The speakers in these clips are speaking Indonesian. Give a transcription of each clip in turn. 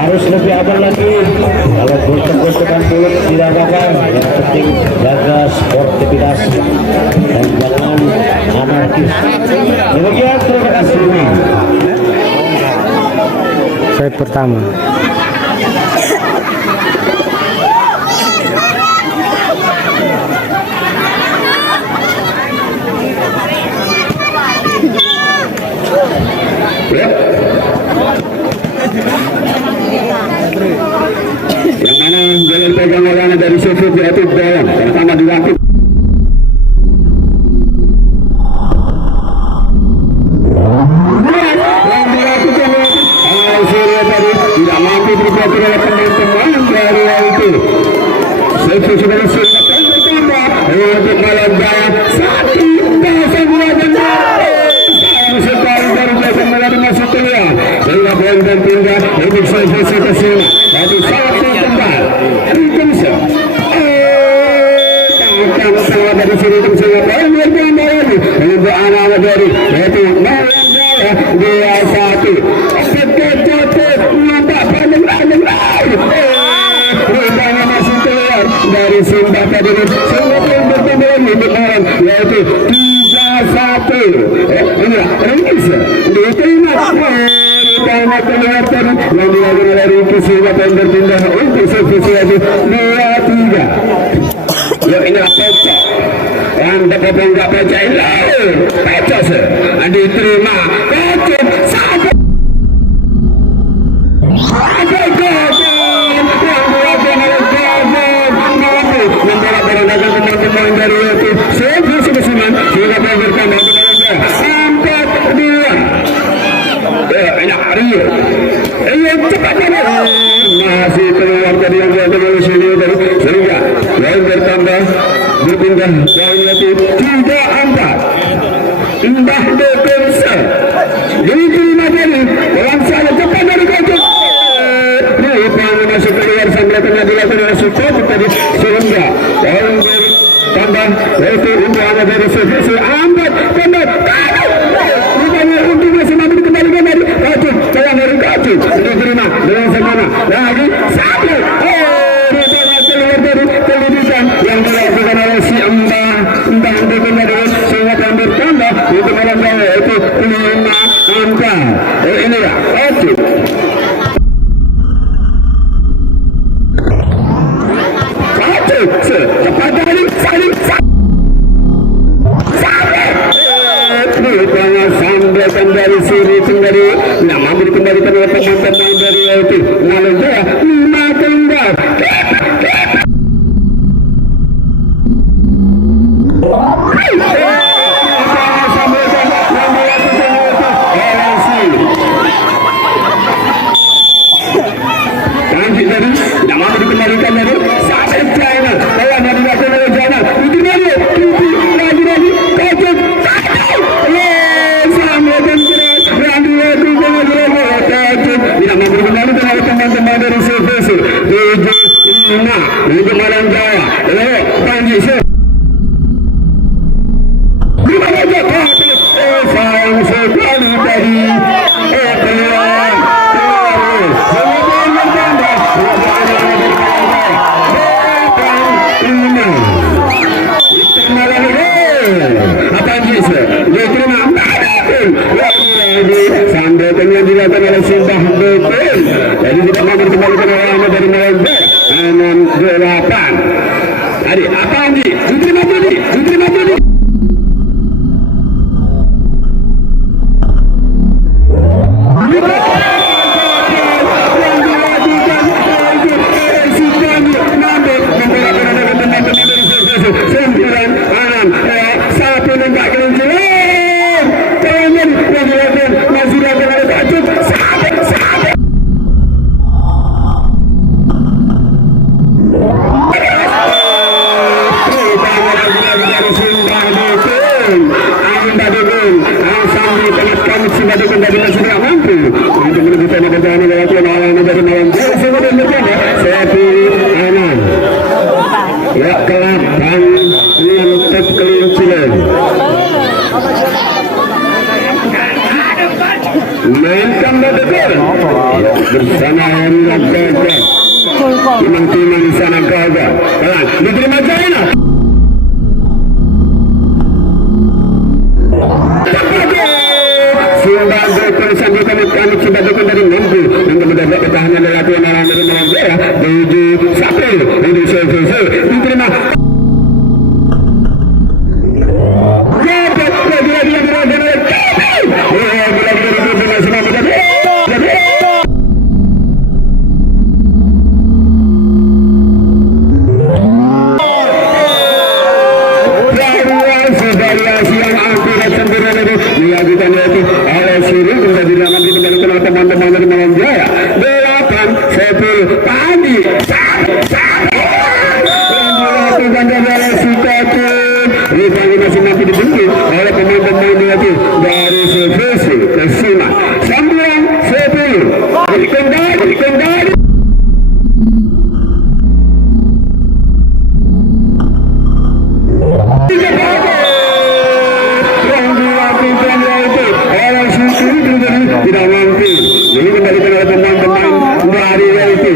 harus lebih aman lagi. Kalau gontok-gontokan mulut tidak apa-apa, yang penting jaga sportivitas dan jangan anarkis. Demikian, terima kasih. Set pertama. Yang mana jangan pegang orang dari sudut yaitu dalam pertama dilakukan. Tidak mampu berbuat oleh teman-teman dari itu. Saya sudah siapkan pertama untuk malam daya satu dasar dua benar. Sekali dari dasar mulai masuk kuliah. Sehingga poin dan tinggal untuk selesai kesini. Tapi satu kembali. Itu bisa. Tangan dari sini itu sehingga poin bertambah lagi. Untuk anak-anak dari yaitu malam daya dua satu. Dari Sumba tadi semua yang bertemu untuk orang yaitu 3-1. Ini Indonesia diterima karena kelihatan yang dilakukan dari Sumba yang berpindah untuk sevisi lagi 2-3. Ya inilah pecah yang dapat enggak pecah lalu pecah diterima pecah satu. Dari itu sebelum sebelumnya juga berkembang sampai dua. Enak Rio. Cepat masih keluar dari yang dia terus ini dari sehingga yang bertambah berpindah dari itu 3-4. Indah Dekersa. Jadi terima dari orang saya cepat dari kocok. Ini masuk keluar sampai tengah dilakukan support tadi sehingga yang tambah yaitu untuk anak dari sevisi ambat tambah rupanya untuk masih mampu dikembalikan dari kacung sayang dari kacung diterima dengan semana lagi satu rupanya keluar dari pendidikan yang dilakukan oleh si Mbah dibina dengan sehingga tambah tambah untuk malam daya yaitu 5-4. Inilah kacung cepat dari saling sampai dari sini dari nama dikembalikan oleh teman-teman dari itu malam jaya 5 tunggal. Dikembalikan dari sampai China dalam dikembalikan oleh China itu dia lagi kacau sama dan keras yang dilakukan oleh kacau tidak mau dikembalikan oleh teman-teman dari sevisi 7-5 untuk malam jaya Panji gimana aja sayang sekali tadi sampai dengan dilakukan oleh Sumba betul. Jadi tidak mau dikembalikan oleh Ahmad dari Malaysia 6-8. Tadi apa Andi? Diterima Budi. Mainkan betul. bersama Hendra Gaga. Timang-timang di sana Gaga. Diterima China. Sudah berkonsep kami sudah berkonsep dari mampu untuk mendapat pertahanan dari latihan malam dari malam merah menuju Sapil menuju Selesai diterima. Teman-teman dari Malam Jaya 8 10 pagi masih nanti dibentuk oleh pemain-pemain dari Sulawesi ke Sima 9 10 kembali tidak mampu jadi kembalikan oleh pemain-pemain dari itu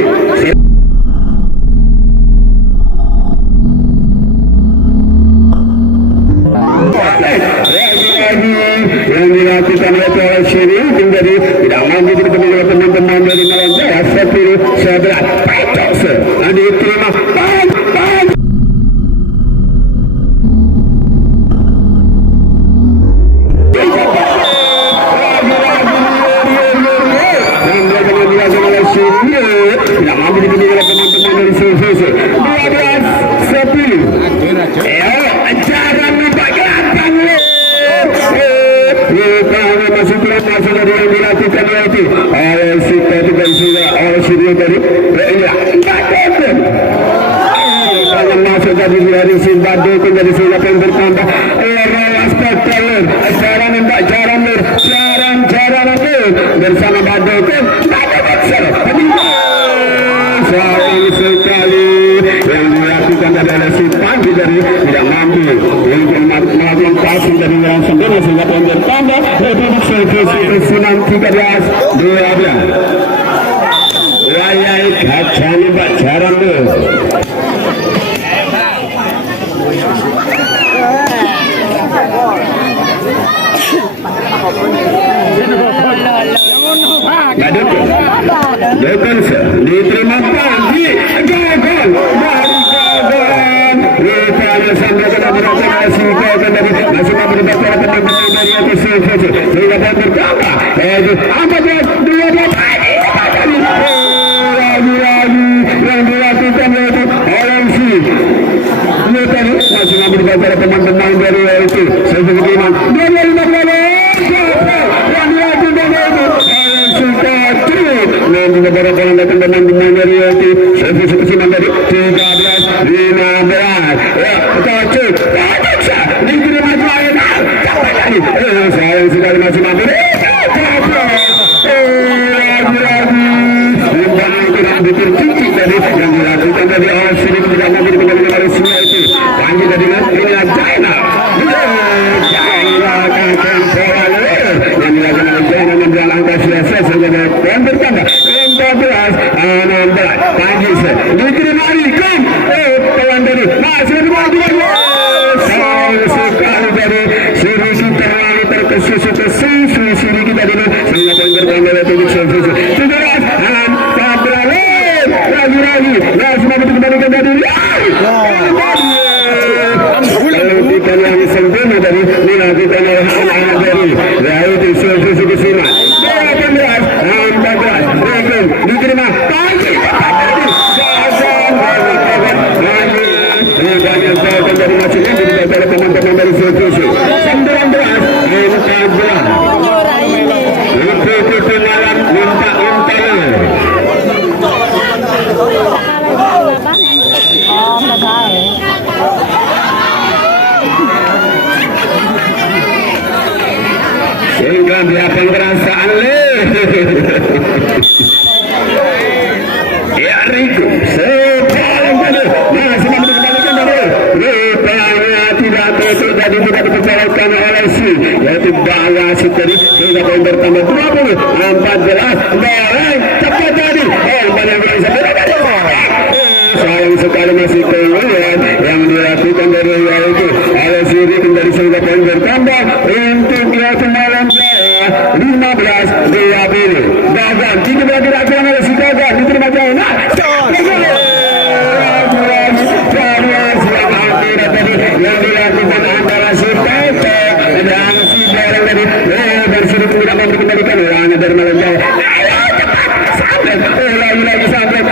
yang dilakukan oleh Syiri menjadi tidak mampu ditemui oleh teman-teman dari Malang Jaya 10 11 Petos diterima tidak mampu ditemui oleh teman-teman dari Sulawesi 12 10 ajaran lupa gampang masih dari yang dilakukan itu oleh Sita juga sudah oleh Syria dari ini kalau masuk dari Simbado dari sudah yang bertambah aspek jaran bersama Bado sayang sekali yang dilakukan adalah Sipan dari tidak mampu yang melakukan passing dari orang sendiri sehingga poin bertambah reproduksi kesusunan 13-12 wayai kacanya Pak Jaran Defense diterima pagi gol dari Gagan rupanya sampai ke dalam masih Gagan dari masih berbicara teman-teman dari atas surface sehingga poin bertambah 14-12 lagi yang dilakukan yaitu Olensi masih berbicara teman-teman dari itu seperti ini 2-15 nanti beberapa yang datang teman-teman dari itu servis kesinan dari 13-15 ya kocok diterima lain sayang sekali masih mampu lagi dipercicik tadi yang dilakukan tadi awal sini tidak mampu dikembalikan oleh semua itu lanjut tadi ini China kakak pola yang dilakukan oleh China membuang angka sia-sia sehingga poin bertambah 14-16 pagi diterima Rikum kawan dari masih sayang sekali dari Sirisi terlalu terkesusu Siri kita dulu sehingga poin bertambah oleh 17 lagi masih mampu dikembalikan dari kita yang sempurna dari Nina kita yang anak dari itu Sulawesi ke Sima 18-14 Regan diterima pagi dari masih ini dari teman-teman dari Sulawesi 19 sehingga belakang perasaan ya Riku sepaling tadi masih dikembalikan dari rupanya tidak betul tadi tidak dipercayai oleh si yaitu Bangga Siteri sehingga poin bertambah 20 14 goreng cepat lagi sampai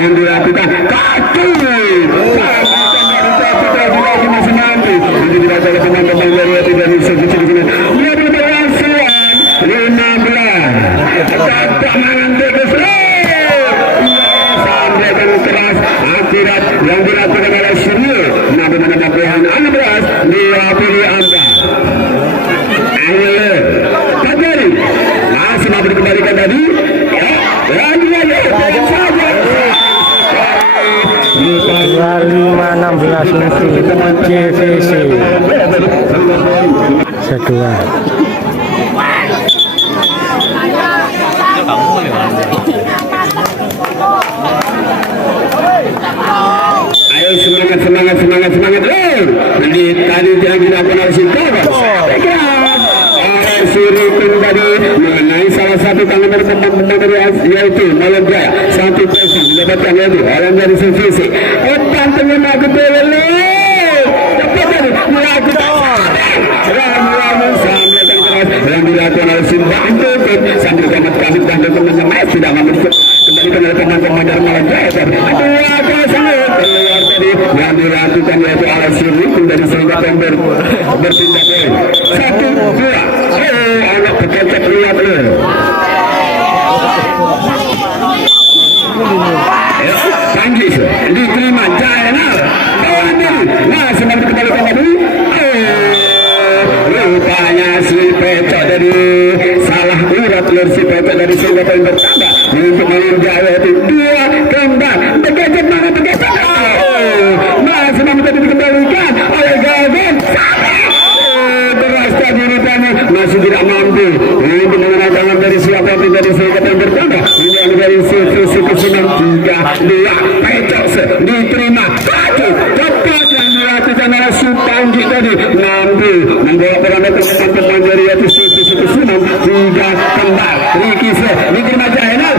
yang dilakukan kaki masih mampu itu dirasakan teman-teman dari segi sini dia berlangsung 15 tak menanti sampai keras akhirat yang dilakukan oleh Syria nabi menambahkan 16 20 angka ayo kembali masih mampu dikembalikan tadi lagi 25-16 untuk JVC kedua. Ayo semangat ini tadi yang dilakukan oleh Sintaga Sirikun tadi mengenai salah satu tangan dari pemain yaitu Malam Jaya satu pesan mendapatkan yaitu Alam dari CVC otak terima ketolele dapat dari melakukan ramu sambil keras yang dilakukan oleh Sintaga sambil kami dan teman-teman tidak memberikan kembalikan oleh teman-teman dari Malam Jaya aduh sangat keluar tadi yang dilakukan yaitu Alam Sirikun dari Singapura bertindak 1-2 anak pekerja lihat Tanggis diterima Jainal sebenarnya kembali tadi rupanya si Pecok dari salah urat si Pecok dari Singapura yang bertambah untuk menjawab itu 2 kembang bergejet mana bergejet masih mampu dikembalikan oleh Gavin berasta dirinya masih tidak mampu untuk mengenai dari siapa dari Singapura yang bertambah ini dari CVC kesenang 3-2 Pecok diterima satu cepat yang dilakukan oleh Supanggi tadi mampu membawa perangkat teman-teman dari CVC kesenang 3 kembang Ricky diterima Jainal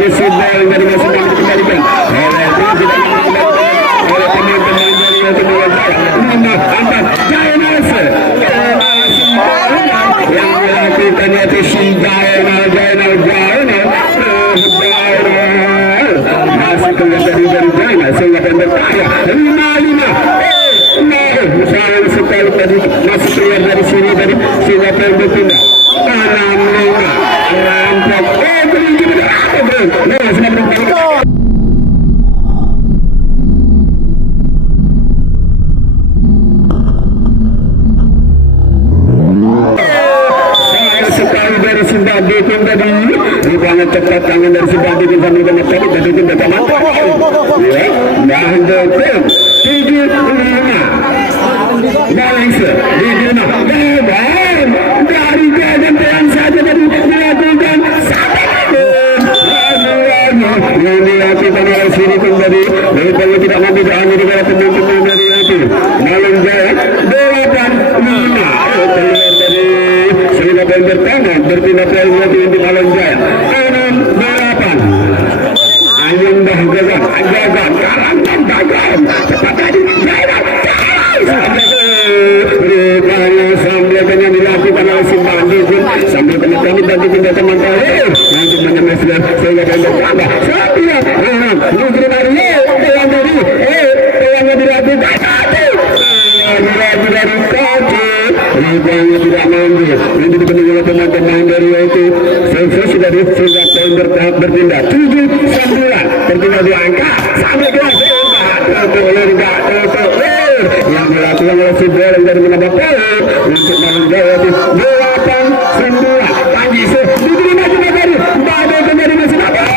dari Sudal dari masuk dikembalikan oleh teman-teman dari Jainal yang melakukan itu si Jainal masih kelihatan dari Jainal sehingga berkaya 5-5 sayang sekali tadi masih keluar dari sini tadi sehingga berpindah 6-5 rampok sekali dari Simbadi pun tadi rupanya cepat tangan dari Simbadi pun sambil kena tadi tadi pun dapat mantap ya bahan dokter 7-5 Malaysia di Dina dari jajan pelan saja tadi dilakukan yang dilakukan oleh sini pun tadi rupanya tidak mampu yang dilakukan oleh Sugeng dari Menabapo untuk menjawab 8-9 Panji diterima juga dari Bade kembali masih dapat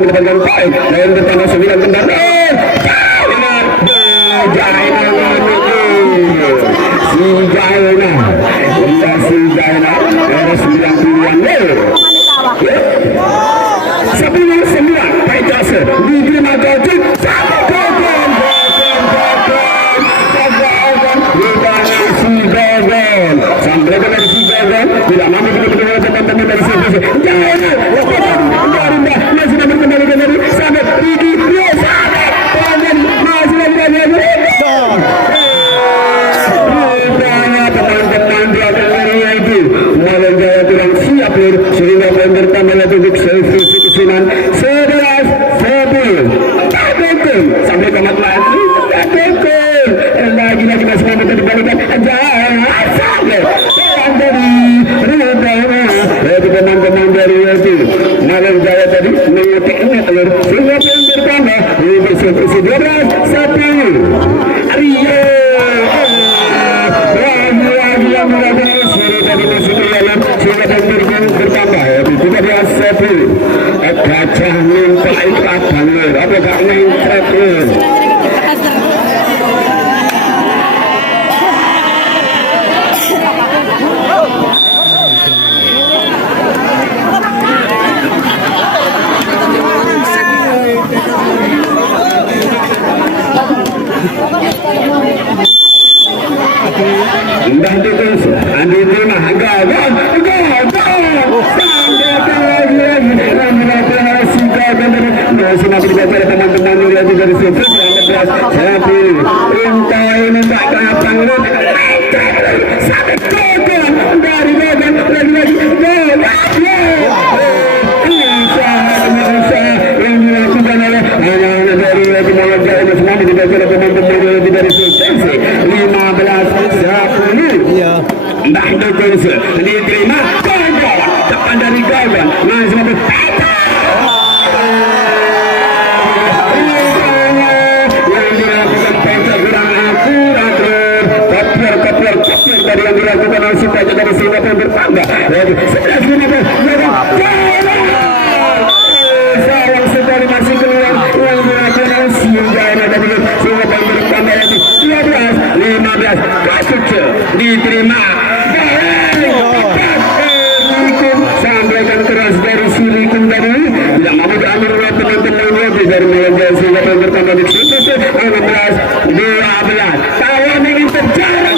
mendapatkan poin dan bertambah 9 kembali Jaina dari 90-an 10-9 Paitase diterima Gojek sampai dari si Gagan tidak mampu betul-betul teman-teman dari si Jaina masih berkembali kembali sampai Rigi sehingga poin bertambah untuk kesusunan 11-10 Tabekum sampai kemat lagi Tabekum lagi masih mampu dibalikan sampai dari teman-teman dari itu Malang Jaya tadi mengetiknya telur sehingga poin bertambah untuk 12-10 Rio lagi yang melakukan surat tadi masuk ke dalam sehingga poin bertambah 13-10 gajah minta ikat banget apa gak ngintrek Indah terus Andi terima gagal masih dibaca teman-teman lagi dari situ saya pilih perintah ini tak kayak panggung sampai kotor dari bagian lagi yang dilakukan oleh anak-anak dari lagi Malang Jaya ini semua dibaca teman-teman dari situ 15-10 Mbak terus diterima gagal tekan dari gagal masih dari yang dilakukan oleh Sinta dari sehingga pun bertambah 11-15 sayang sekali masih keluar yang dilakukan oleh Sinta dari sehingga pun bertambah 12-15 Kasuce diterima sampaikan keras dari Silikum tadi tidak mampu diambil oleh teman-teman dari Malang Jaya sehingga pun bertambah 16-12 kawan ingin terjarak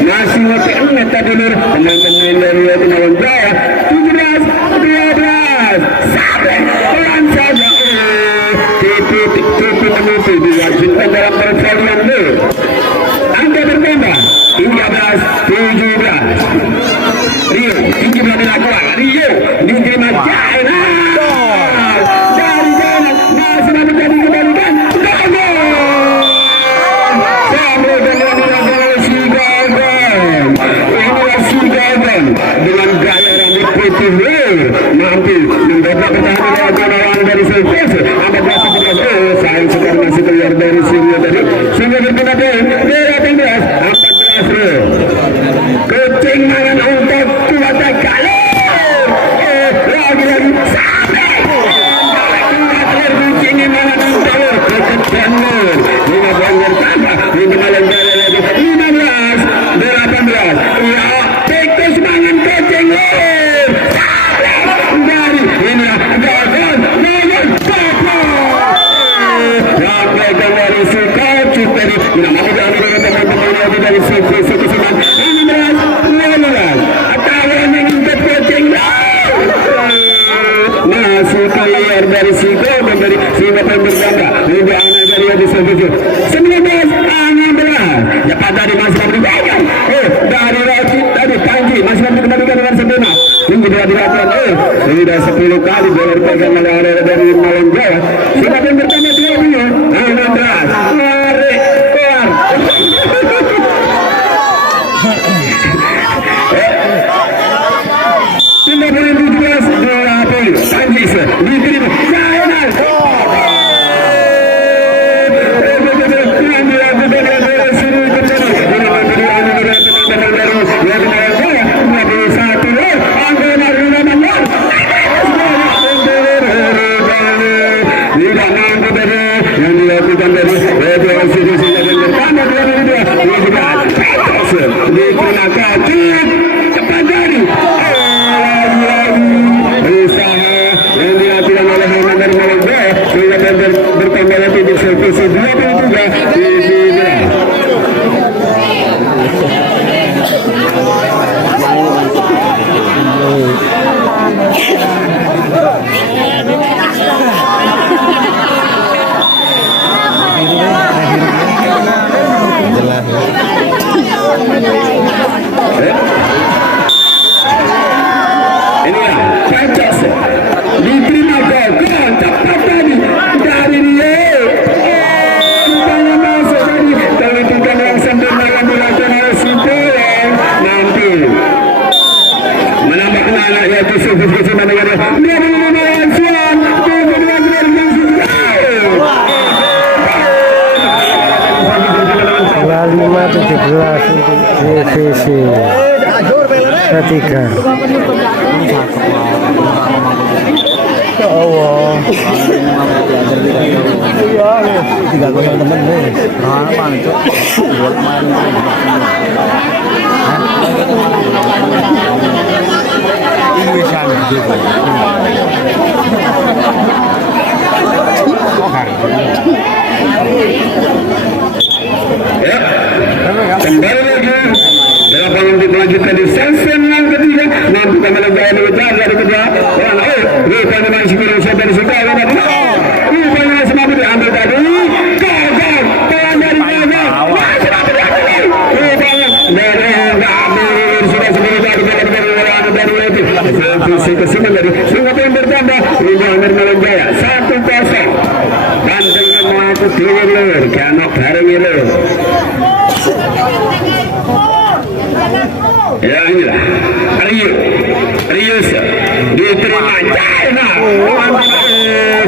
masih waktu ini tadi teman-teman dari Malang Jaya 17-12 sampai pelan saja titik menuju diwajibkan dalam persaingan angka bertambah 13-17 Rio tinggi dilakukan Rio diterima Jaina dari Jaina masih menjadi kembalikan dengan gaya rambut putih mampu mendapat pertahanan lawan dari Silvestre 14-17 sayang sekali masih keluar dari sini tadi sehingga berkena poin 14 kucing makan untuk kuat kali lagi sampai kucing makan untuk ketenur 15 bertambah ini Malang Jaya lagi 15-18 ya Teknis mangan kucing sampai dari inilah gagal sampai dari suka cuteri tidak mampu diambil teman-teman lagi dari suku seman 16-15 atau yang ingin kucing masuk keluar dari situ dan dari sehingga bertambah hingga anak dari yang disebut 19-16 dapat dari masih memberikan dari Rashid tadi Panji masih memberikan dengan sempurna hingga dilakukan sudah 10 kali bola pegang oleh area dari Malang Jaya sudah bertambah 20 16 lari keluar 5-17 untuk JVC ketiga. Ya Allah. Tiga kosong temen nih. Mana itu? Buat main. Ini sana juga. Ya, kembali lagi dalam dilanjutkan di sesi yang ketiga. Nanti kami lagi ada ujian dari kedua. Rupanya masih kurang dari sudah ada. Rupanya semakin diambil tadi. Gagal, pelan dari gagal. Masih semakin diambil. Rupanya dari ambil sudah sebelum dari itu. Sesi kesini dari Singapura yang bertambah. Ini Amir Malang Jaya 1-0. Dan dengan mengaku dulur karena bareng itu. Ya inilah Rio diterima China.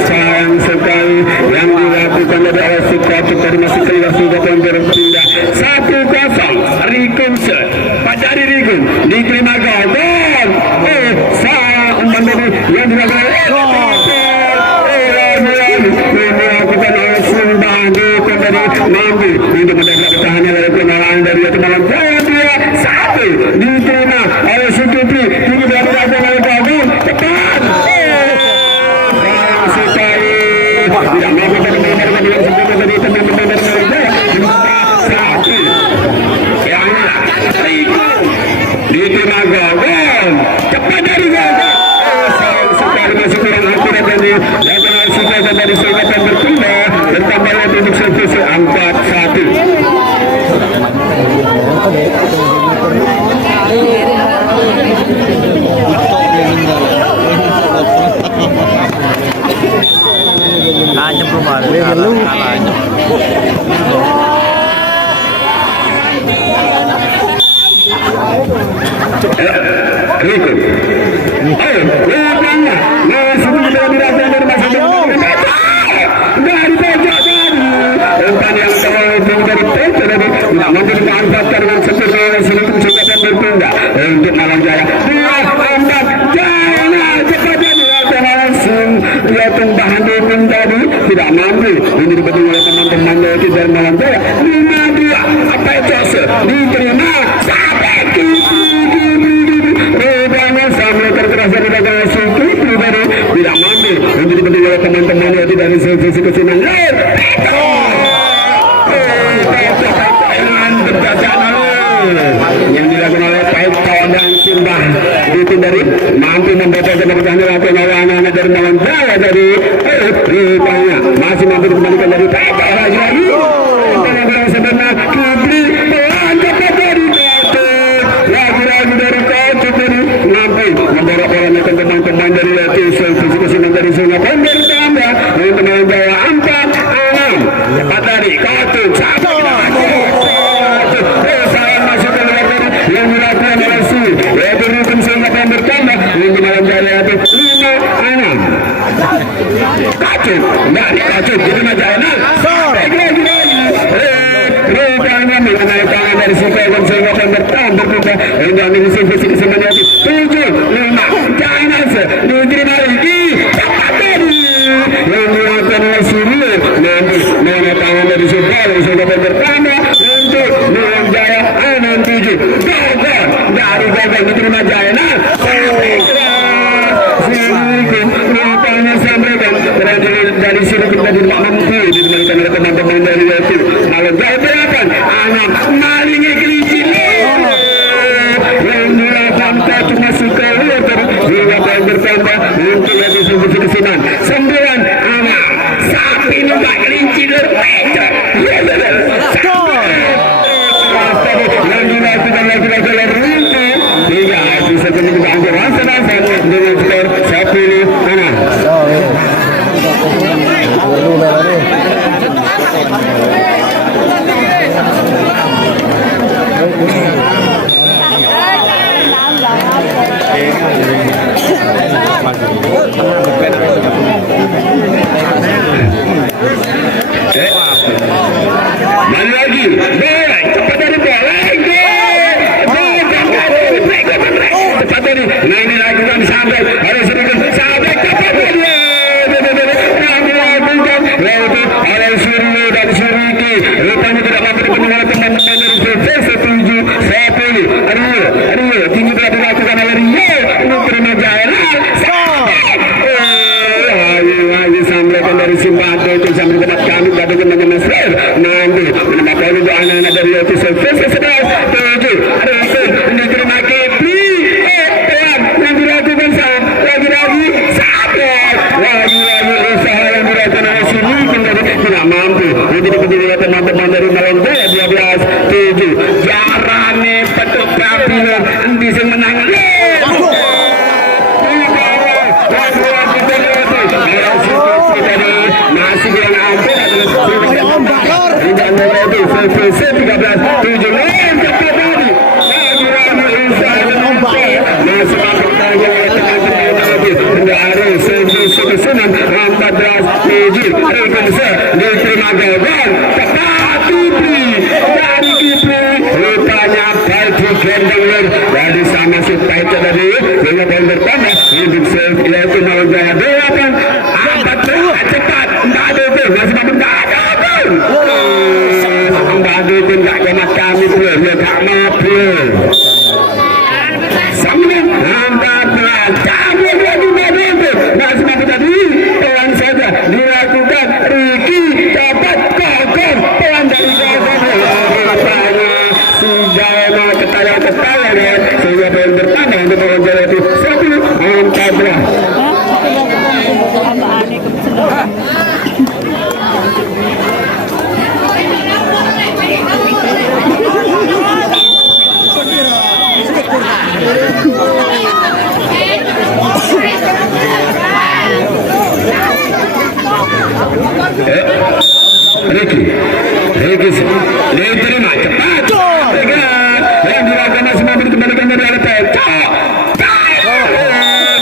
Sayang sekali yang dilakukan oleh Sikatu dari masih kelas sudah berpindah 1-0. Rikunse Pacari Rikun diterima gol. Sayang menjadi yang dilakukan melakukan sumbangan dari mampu untuk mendapat pertahanan dari penolakan dari itu malam Jaya 1 diterima oleh Sukipri ini berada oleh Babu tepat sayang sekali tidak mampu dengan Sukipri dari teman-teman dari Jaya 1 yang Riku diterima gol cepat dari gol sayang sekali masih kurang akurat dari dari Singapura berpindah bertambah lagi untuk servis 4-1. Aja perubahan. Riku. Dari pojok tadi umpan yang terlalu dari pojok tadi tidak mampu dimanfaatkan dengan sempurna oleh Singapura Singapura berpindah untuk Malang Jaya 2 umpan Jaya cepatnya dilakukan langsung dia tumbahan dukung tadi tidak mampu ini dibetul oleh teman-teman dari Malang Jaya 5-2 apa itu diterima sampai rupanya sampai terkeras dari belakang Suki pribadi tidak mampu untuk dibetul oleh teman-teman dari sisi kesenangan yang dilakukan oleh Pak Kawan dan Simbah itu dari mampu membaca keberkahan oleh anak-anak dari Malang Jaya dari rupanya masih mampu dikembalikan dari Pak Kawan lagi sebenarnya Kibli pelan cepat dari lagi-lagi dari Kocok dari mampu membawa pola teman-teman dari sisi kesenangan dari Singapura bertambah untuk Malang Jaya 4-6 cepat dari Kocok satu sayang masuk ke luar dari yang dilakukan oleh Su yaitu Rukun Singapura bertambah untuk Malang Jaya itu 5-6 Kocok dari Kocok jadi Majaya rupanya mengenai tangan dari Singapura Singapura bertambah berubah hingga mengisi visi kesemuanya 7-5 China diterima lagi cepat dari yang dilakukan oleh Suriel nanti mengenai tangan dari Singapura bertambah untuk Malang Jaya 6-7 gagal dari gagal diterima Jaya rupanya sampaikan dari sini kita tidak mampu ditemukan oleh teman-teman dari Yasin Malang Jaya berapa anak malingnya kelinci yang dilakukan cuma suka lihat dilakukan bertambah untuk yang disebut kesenan 9 anak sapi nembak kelinci berpecah yang dilakukan lagi-lagi untuk hingga bisa kemudian ambil rasa dengan skor 10 anak mana dari itu surface sedang tujuh ada itu diterima Kipri pelan yang dilakukan saat lagi-lagi sabar lagi-lagi usaha yang dilakukan oleh sini menjadi tidak mampu jadi berdiri teman-teman dari Malaysia 12-7 jarane petuk kapino bisa menang masih bilang ampun tidak mulai itu selesai 13-7 cepat tadi masih mampu tanya tidak ada sesuatu 14-7 Rekonser diterima gagal tepat Kipri dari Kipri rupanya baik di Grendeler dari sama supaya tadi dengan poin pertama untuk save yaitu mau jahat angkat cepat tidak ada itu masih mampu tidak ada tidak ada itu tidak kena kami bro ya tak mampu sambil angkat cabut lagi tidak ada masih mampu tadi pelan saja dilakukan Ricky dapat kokoh pelan dari kokoh rupanya sudah mau ketawa-ketawa ya sehingga poin pertama untuk poin jahat itu 1-14 Ricky diterima cepat yang dilakukan masih mampu dikembalikan dari arah pecah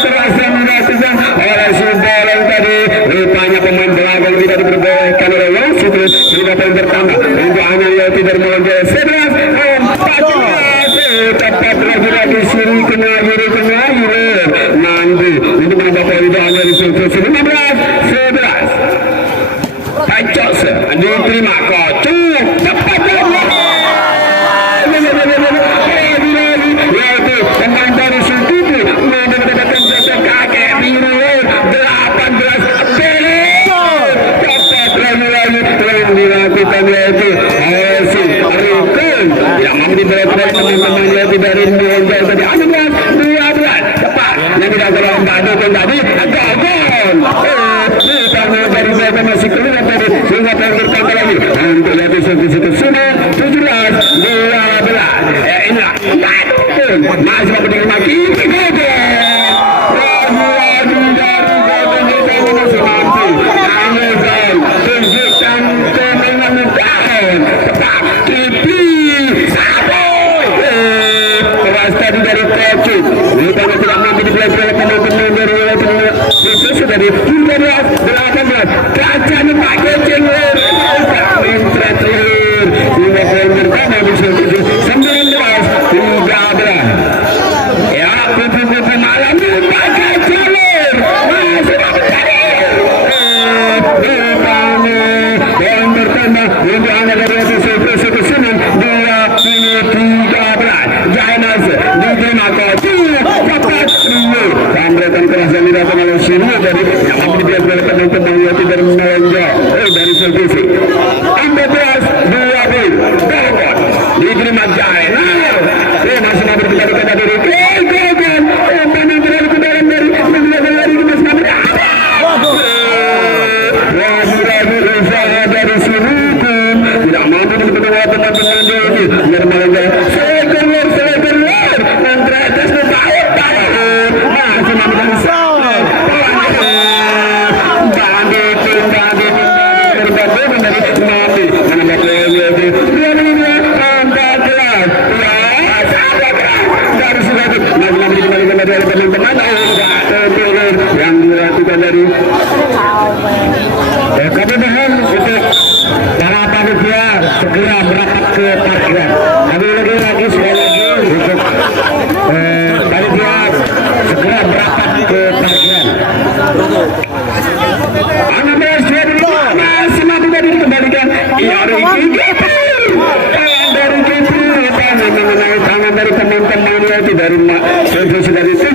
terasa mengatakan oleh Subal yang tadi rupanya pemain belakang tidak diperbolehkan oleh Yang Sutri sehingga poin bertambah untuk Anang yang tidak melonjol 11-14 tepat lagi-lagi siri kena mampu untuk menambah poin itu hanya di Sutri 15-11 Pacok diterima kocu cepat yaitu tentang dari Sultutu mendapatkan kakek biru 18 belok cepat lagi-lagi yang dilakukan yaitu Hesi Rukun yang mampu diberat-berat teman-teman yaitu dari Mbonjol tadi 12 cepat yang tidak terlalu badu tadi gagal dari mereka masih keluar dari sehingga bertambah lagi untuk yaitu situ sudah 17-12 inilah masih mampu diterima Kipri lagi-lagi dari Gabung masih mampu Anezal tunjukkan kemenangan down tetap Kipri saboy keras tadi dari Kocu rupanya tidak mampu dipelajari oleh teman-teman dari itu sudah di 13-18 kacanya Pak Kecil minta telur hingga poin pertama bisa 19-13 ya kupu-kupu malam Pak Kecil masih dapat poin pertama untuk anak dari suku Senin 20-13 Jainas diterima Kocu cepat Kamretan keras yang didapat oleh sini dari yang mampu dibiarkan teman-teman yaitu dari Melonjol dari Sultusi 14-20 Bogor diterima Jainas masih mampu dikembalikan dari Kegogan umpannya berada ke dalam dari mengeluarkan lari ke Mas Namri lagi-lagi usaha dari Surukum tidak mampu dikembalikan teman-teman yaitu dari Melonjol sekeluar dan teratas ke bawah masih mampu yang dilakukan dari kami mohon untuk para panitia segera berangkat ke parkiran. Kami lagi sekali lagi untuk panitia segera berangkat ke parkiran. 16-22 masih mampu tadi dikembalikan. Iya Ricky dari Kipri mengenai tangan dari teman-teman yaitu dari Sultusi dari 17-22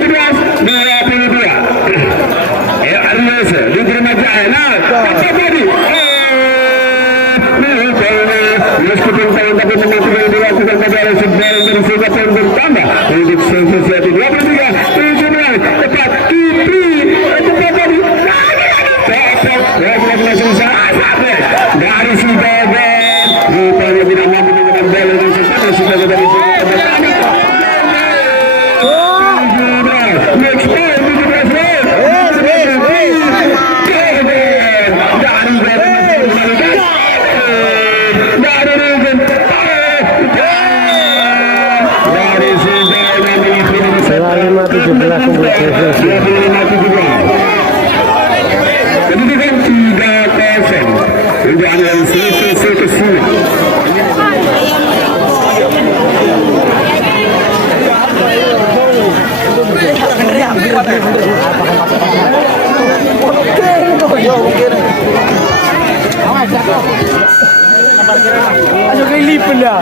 Aries diterima Jainas apa tadi meskipun tahun tapi 25-17 untuk PSSI. 25-17. Kedudukan 3-0 untuk Anwar Selesai Kesina. Ayo kayak lipen dah.